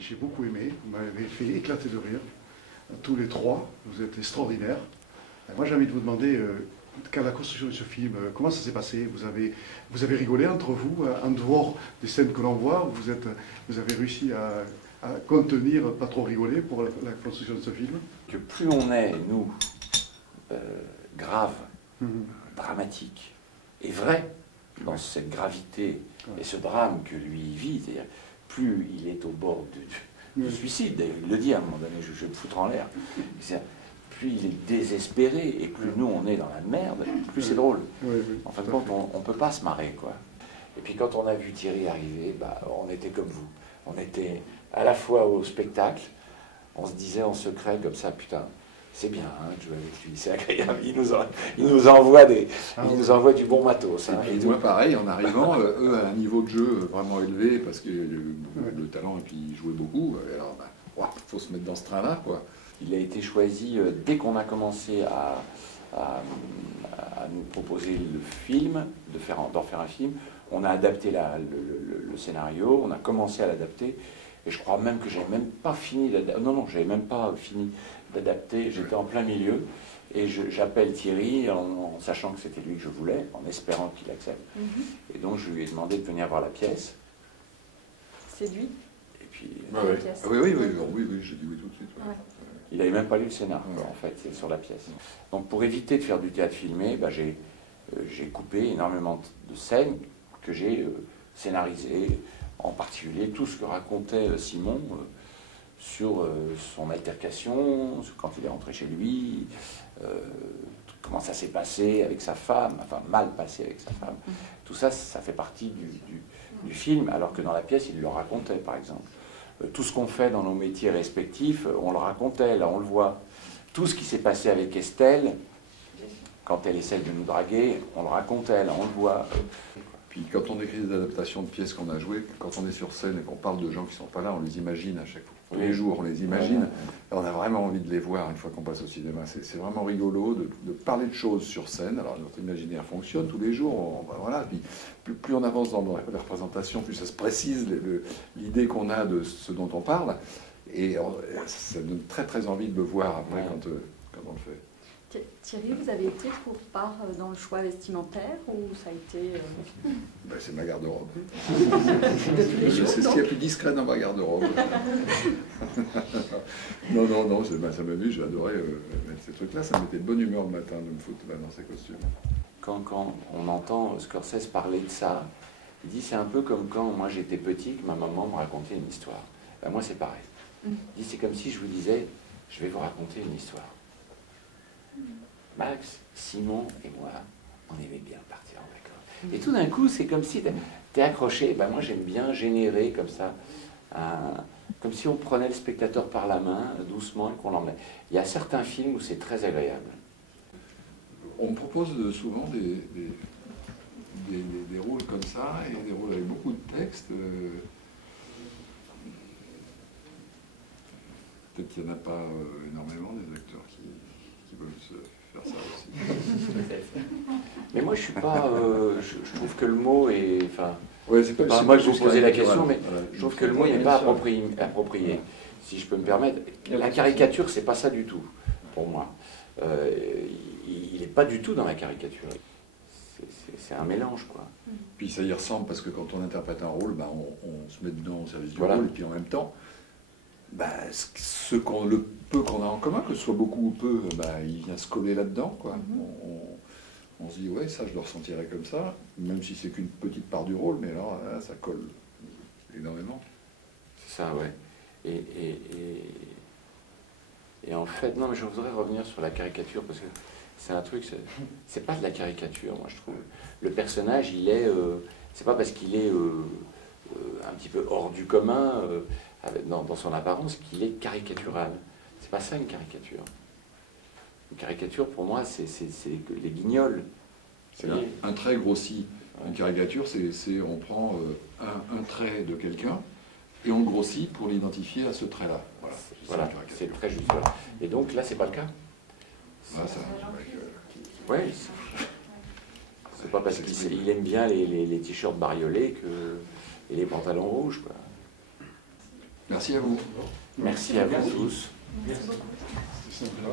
j'ai beaucoup aimé. Vous m'avez fait éclater de rire. Tous les trois, vous êtes extraordinaires. Et moi, j'ai envie de vous demander, qu'à la construction de ce film, comment ça s'est passé? Vous avez rigolé entre vous, en dehors des scènes que l'on voit? Vous avez réussi à contenir, pas trop rigoler pour la construction de ce film? Que plus on est, nous, grave, dramatique et vrai dans cette gravité et ce drame que lui vit, c'est-à-dire plus il est au bord du suicide, d'ailleurs il le dit à un moment donné, je vais me foutre en l'air, plus il est désespéré et plus nous on est dans la merde, plus c'est drôle. En fin de compte, on ne peut pas se marrer, quoi. Et puis quand on a vu Thierry arriver, bah, on était comme vous. On était à la fois au spectacle, on se disait en secret comme ça, putain, c'est bien hein, de jouer avec lui, c'est agréable, il nous envoie du bon matos. Hein, et moi pareil, en arrivant, eux à un niveau de jeu vraiment élevé, parce que le talent, et puis ils jouaient beaucoup, alors bah, faut se mettre dans ce train-là, quoi. Il a été choisi dès qu'on a commencé à nous proposer le film, d'en faire un film. On a adapté le scénario, on a commencé à l'adapter, et je crois même que j'avais même pas fini j'avais même pas fini d'adapter, j'étais en plein milieu, et j'appelle Thierry en sachant que c'était lui que je voulais, en espérant qu'il accepte. Et donc je lui ai demandé de venir voir la pièce. C'est lui? Et puis... oui, j'ai dit oui tout de suite. Ouais. Il n'avait même pas lu le scénar, en fait, c'est sur la pièce. Donc pour éviter de faire du théâtre filmé, bah, j'ai coupé énormément de scènes que j'ai scénarisées, en particulier tout ce que racontait Simon sur son altercation, quand il est rentré chez lui, comment ça s'est passé avec sa femme, enfin mal passé avec sa femme. Tout ça, ça fait partie du film, alors que dans la pièce, il le racontait, par exemple. Tout ce qu'on fait dans nos métiers respectifs, on le racontait, là on le voit. Tout ce qui s'est passé avec Estelle, quand elle essaie de nous draguer, on le racontait, là on le voit. Puis quand on écrit des adaptations de pièces qu'on a jouées, quand on est sur scène et qu'on parle de gens qui ne sont pas là, on les imagine à chaque fois. Tous les jours, on les imagine. Et on a vraiment envie de les voir une fois qu'on passe au cinéma. C'est vraiment rigolo de parler de choses sur scène. Alors notre imaginaire fonctionne tous les jours. Voilà. Puis, plus on avance dans la représentation, plus ça se précise l'idée qu'on a de ce dont on parle. Et ça donne très très envie de le voir après quand on le fait. Thierry, vous avez été pour part dans le choix vestimentaire ou ça a été... Ben, c'est ma garde-robe. C'est ce qu'il y a plus discret dans ma garde-robe. non, ça m'amuse, j'ai adoré ces trucs-là, ça me mettait de bonne humeur le matin de me foutre dans ces costumes. Quand on entend Scorsese parler de ça, il dit c'est un peu comme quand moi j'étais petit, que ma maman me racontait une histoire. Ben, moi c'est pareil. Il dit c'est comme si je vous disais, je vais vous raconter une histoire. Max, Simon et moi, on aimait bien partir en vacances. Et tout d'un coup, c'est comme si t'es accroché. Ben moi, j'aime bien générer comme ça, comme si on prenait le spectateur par la main, doucement, et qu'on l'emmenait. Il y a certains films où c'est très agréable. On me propose souvent des rôles comme ça, et des rôles avec beaucoup de textes. Peut-être qu'il n'y en a pas énormément, des acteurs qui veulent se faire ça aussi. Mais moi, je suis pas... je trouve que le mot est... Enfin, ouais, c'est pas moi, je vous posais la question, mais voilà, je trouve que le mot n'est pas approprié. Si je peux me permettre. La caricature, c'est pas ça du tout, pour moi. Il n'est pas du tout dans la caricature. C'est un mélange, quoi. Puis ça y ressemble, parce que quand on interprète un rôle, ben, on se met dedans au service du rôle, et puis en même temps, ben, le peu qu'on a en commun, que ce soit beaucoup ou peu, ben, il vient se coller là-dedans, quoi. On se dit, ouais, ça, je le ressentirais comme ça, même si c'est qu'une petite part du rôle, mais alors, là, ça colle énormément. C'est ça, ouais. Et en fait, non, mais je voudrais revenir sur la caricature, parce que c'est un truc, c'est pas de la caricature, moi, je trouve. Le personnage, il est... c'est pas parce qu'il est un petit peu hors du commun, dans son apparence, qu'il est caricatural. C'est pas ça, une caricature. Une caricature, pour moi, c'est les guignols. C'est un trait grossi. Une caricature, c'est on prend un trait de quelqu'un et on le grossit pour l'identifier à ce trait-là. Voilà, c'est très juste. Voilà. Et donc là, c'est pas le cas. Ah, ça, oui, c'est pas parce qu'il aime bien les t-shirts bariolés et les pantalons rouges, quoi. Merci à vous. Merci à vous tous. Merci beaucoup. C'est sympa.